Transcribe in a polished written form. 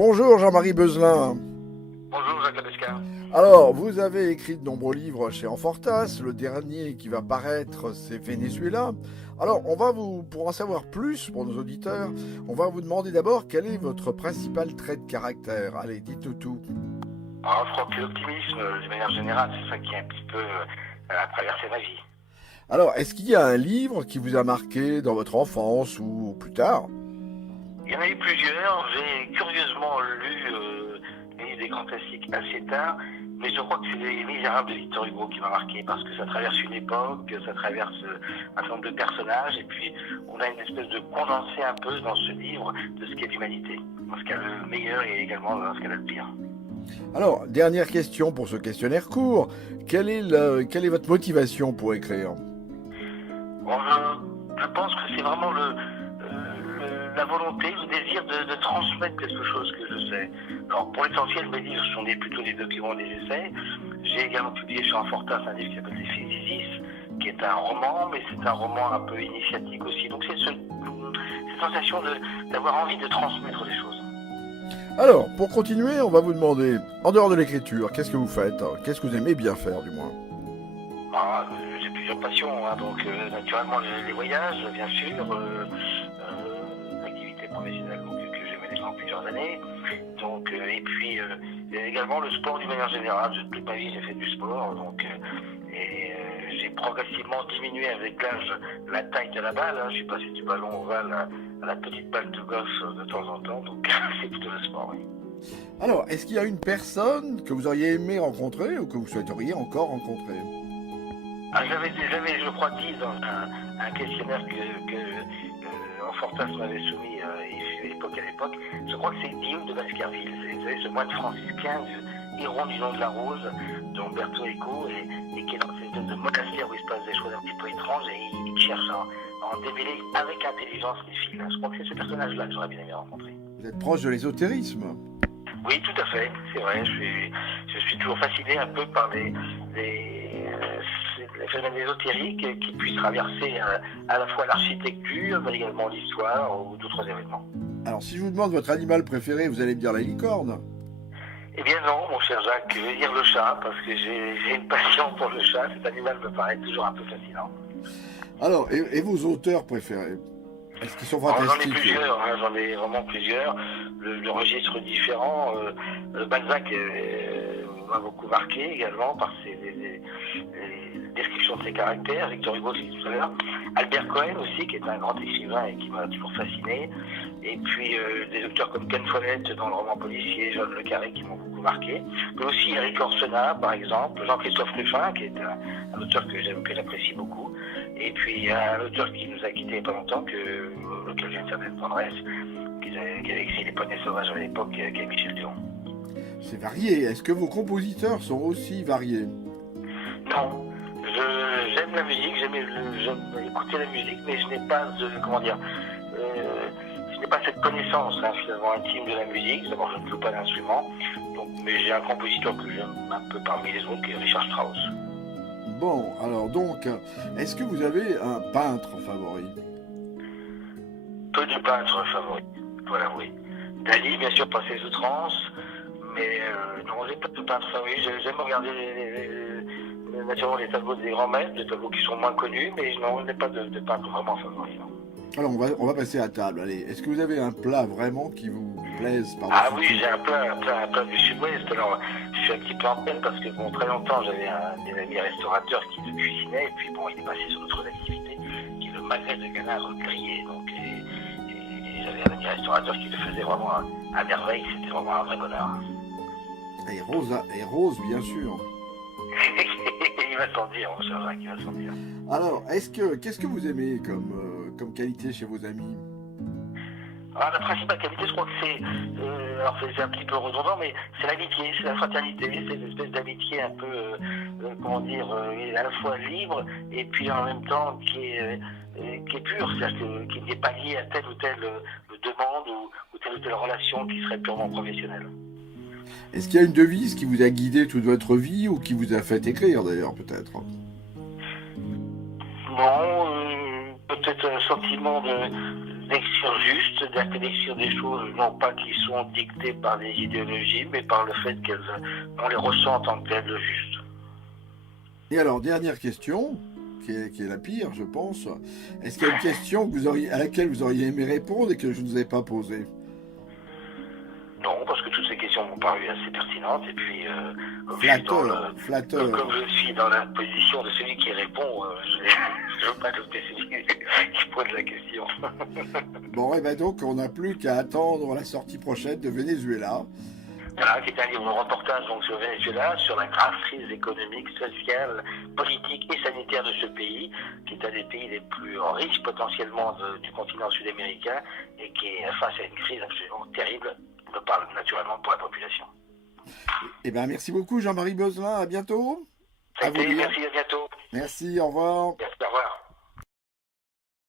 Bonjour Jean-Marie Beuzelin. Bonjour Jacques Abescar. Alors, vous avez écrit de nombreux livres chez Enfortas. Le dernier qui va paraître, c'est Venezuela. Alors, pour en savoir plus pour nos auditeurs, on va vous demander d'abord quel est votre principal trait de caractère. Allez, dites-nous tout. Alors, je crois que l'optimisme, de manière générale, c'est ça qui a un petit peu traversé ma vie. Alors, est-ce qu'il y a un livre qui vous a marqué dans votre enfance ou plus tard? Il y en a eu plusieurs. J'ai curieusement lu les livres des grands classiques assez tard, mais je crois que c'est Les Misérables de Victor Hugo qui m'a marqué, parce que ça traverse une époque, ça traverse un certain nombre de personnages, et puis on a une espèce de condensé un peu dans ce livre de ce qu'est l'humanité, dans ce qu'elle a le meilleur et également dans ce qu'elle a le pire. Alors, dernière question pour ce questionnaire court. Quelle est votre motivation pour écrire? Bon, je pense que c'est vraiment la volonté, le désir de transmettre quelque chose que je sais. Alors, pour l'essentiel, mes livres sont plutôt des documents, des essais. J'ai également publié chez Enfortas un livre qui s'appelle Les Fils d'Isis, qui est un roman, mais c'est un roman un peu initiatique aussi. Donc, c'est cette sensation d'avoir envie de transmettre des choses. Alors, pour continuer, on va vous demander, en dehors de l'écriture, qu'est-ce que vous faites? Qu'est-ce que vous aimez bien faire, du moins? J'ai plusieurs passions, donc naturellement les voyages, bien sûr, l'activité professionnelle que j'ai menée pendant plusieurs années, donc, et puis également le sport d'une manière générale. Toute ma vie j'ai fait du sport, donc, j'ai progressivement diminué avec l'âge la taille de la balle, je suis passé du ballon ovale à la petite balle de golf de temps en temps, donc c'est plutôt le sport, oui. Alors, est-ce qu'il y a une personne que vous auriez aimé rencontrer ou que vous souhaiteriez encore rencontrer? J'avais, je crois, dit dans un questionnaire que Enfortas m'avait soumis à l'époque, je crois que c'est Guillaume de Baskerville. Vous savez, ce moine franciscain du Héron du nom de la Rose, de Umberto Eco, et qui est dans cette espèce de monastère où il se passe des choses un petit peu étranges, et il cherche à en démêler avec intelligence les fils. Je crois que c'est ce personnage-là que j'aurais bien aimé rencontrer. Vous êtes proche de l'ésotérisme? Oui, tout à fait, c'est vrai. Je suis toujours fasciné un peu par les phénomènes ésotériques qui puissent traverser à la fois l'architecture, mais également l'histoire ou d'autres événements. Alors, si je vous demande votre animal préféré, vous allez me dire la licorne? Eh bien non, mon cher Jacques, je vais dire le chat, parce que j'ai une passion pour le chat. Cet animal me paraît toujours un peu fascinant. Alors, et vos auteurs préférés? Est-ce qu'ils sont fantastiques? J'en ai plusieurs, j'en ai vraiment plusieurs. Le registre différent. Balzac m'a beaucoup marqué également par ses descriptions de ses caractères. Victor Hugo, je l'ai dit tout à l'heure. Albert Cohen aussi, qui est un grand écrivain et qui m'a toujours fasciné. Et puis des auteurs comme Ken Follett dans le roman policier, John Le Carré qui m'ont beaucoup marqué. Mais aussi Eric Orsena, par exemple, Jean-Christophe Ruffin, qui est un auteur que j'apprécie beaucoup. Et puis un auteur qui nous a quittés il n'y a pas longtemps, auquel j'ai une certaine tendresse, qui avait écrit Les Poneys Sauvages à l'époque, qui est Michel Léon. C'est varié. Est-ce que vos compositeurs sont aussi variés? Non. J'aime la musique, j'aime écouter la musique, mais je n'ai pas je n'ai pas cette connaissance finalement intime de la musique. D'abord, je ne joue pas d'instrument, mais j'ai un compositeur que j'aime un peu parmi les autres, qui est Richard Strauss. Bon, alors donc, est-ce que vous avez un peintre favori? Peu de peintres favoris, voilà, oui. Dali, bien sûr, par ses outrances, mais non, j'ai pas de peintres favoris. J'aime regarder naturellement les tableaux des grands maîtres, des tableaux qui sont moins connus, mais non, je n'ai pas de peintre vraiment favori, non. Alors, on va passer à table. Allez, est-ce que vous avez un plat vraiment qui vous plaise par Oui, j'ai un plat du sud-ouest. Alors, je suis un petit peu en peine parce que, très longtemps, j'avais des amis restaurateurs qui le cuisinaient, et puis, il est passé sur d'autres activités, qui est le magret de canard grillé. Donc, et j'avais un ami restaurateur qui le faisait vraiment à merveille. C'était vraiment un vrai bonheur. Et rose, bien sûr. Il va s'en dire, mon cher Jacques, il va s'en dire. Alors, qu'est-ce que vous aimez comme qualité chez vos amis? Alors, la principale qualité, je crois que c'est un petit peu redondant, mais c'est l'amitié, c'est la fraternité, c'est une espèce d'amitié un peu, à la fois libre, et puis en même temps qui est pure, c'est-à-dire qui n'est pas lié à telle ou telle demande ou telle relation qui serait purement professionnelle. Est-ce qu'il y a une devise qui vous a guidé toute votre vie ou qui vous a fait écrire d'ailleurs, peut-être? Non, peut-être un sentiment lecture juste, c'est-à-dire que lecture des choses, non pas qui sont dictées par des idéologies, mais par le fait qu'on les ressent en tant que telles juste. Et alors, dernière question, qui est la pire, je pense. Est-ce qu'il y a une question à laquelle vous auriez aimé répondre et que je ne vous ai pas posée? Non, parce que toutes ces questions m'ont paru assez pertinentes, et puis Flatteur. comme je suis dans la position de celui qui répond, je ne veux pas douter celui qui pose la question. Bon, et ben donc, on n'a plus qu'à attendre la sortie prochaine de Venezuela. Voilà, qui est un livre de reportage donc, sur le Venezuela, sur la grave crise économique, sociale, politique et sanitaire de ce pays, qui est un des pays les plus riches potentiellement du continent sud-américain et qui est face à une crise absolument terrible, on parle naturellement pour la population. Eh bien, merci beaucoup Jean-Marie Beuzelin, à bientôt. Merci, à bientôt. Merci, au revoir. Merci, au revoir.